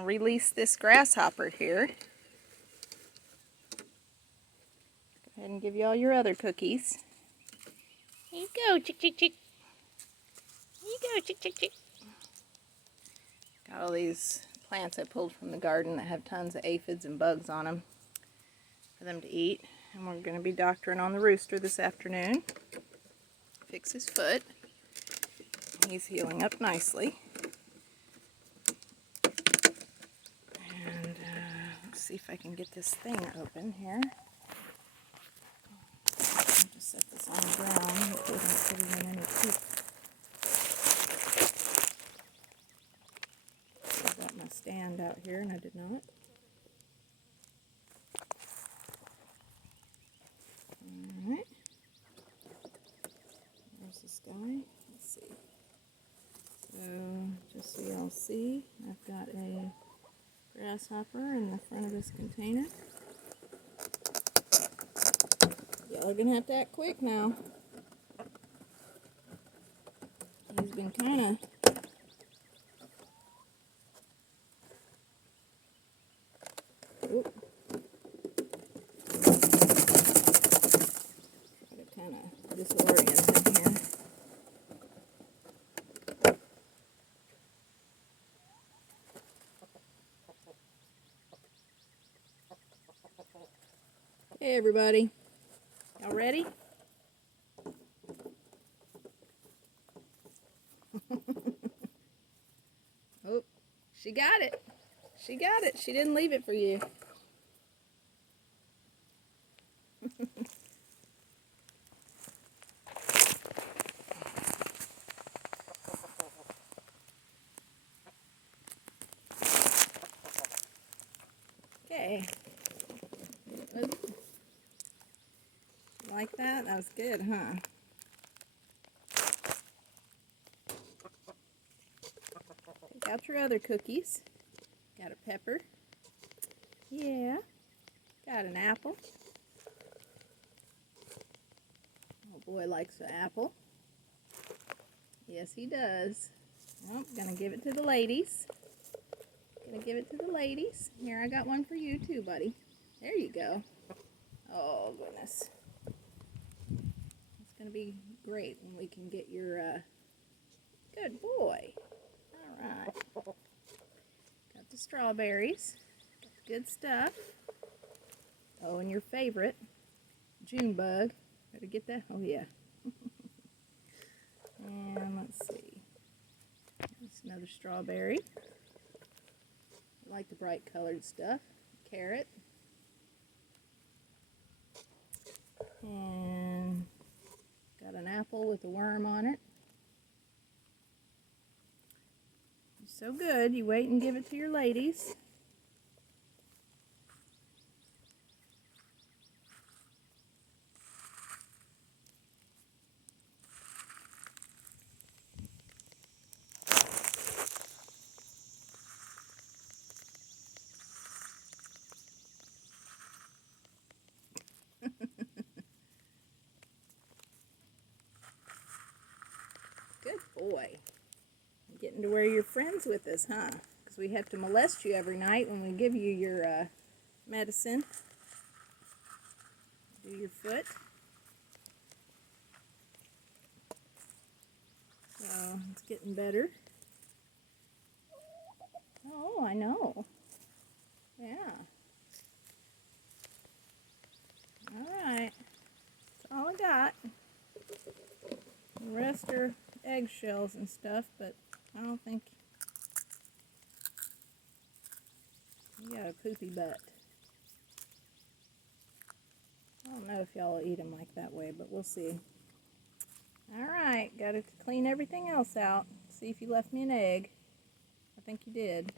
gonna release this grasshopper here. Go ahead and give you all your other cookies. Here you go, chick, chick, chick. Here you go, chick, chick, chick. Got all these plants I pulled from the garden that have tons of aphids and bugs on them for them to eat. And we're going to be doctoring on the rooster this afternoon. Fix his foot. He's healing up nicely. And let's see if I can get this thing open here. I'll just set this on the ground. Hopefully don't put it in any poop. I've got my stand out here and I did not. Alright. There's this guy. Let's see. So, just so y'all see, I've got a grasshopper in the front of this container. Y'all are going to have to act quick now. He's been kind of... Oop. Try to kind of disorient him here. Hey everybody, y'all ready? Oh, she got it. She got it. She didn't leave it for you. Okay. Oop. Like that? That was good, huh? Take out your other cookies. Got a pepper. Yeah. Got an apple. Oh boy likes an apple. Yes, he does. Oh, gonna give it to the ladies. Gonna give it to the ladies. Here, I got one for you too, buddy. There you go. Oh, goodness. It's gonna be great when we can get your, good boy. Alright. Got the strawberries. Got the good stuff. Oh, and your favorite, June bug. Better get that. Oh, yeah. And let's see. There's another strawberry. I like the bright colored stuff. Carrot. And got an apple with a worm on it. So good. You wait and give it to your ladies. Good boy. Getting to where you're friends with us, huh? Because we have to molest you every night when we give you your medicine. Do your foot. So it's getting better. Oh, I know. Yeah. Alright. That's all I got. The rest are eggshells and stuff, but I don't think you got a poopy butt. I don't know if y'all will eat them like that way, but we'll see. Alright, got to clean everything else out. See if you left me an egg. I think you did.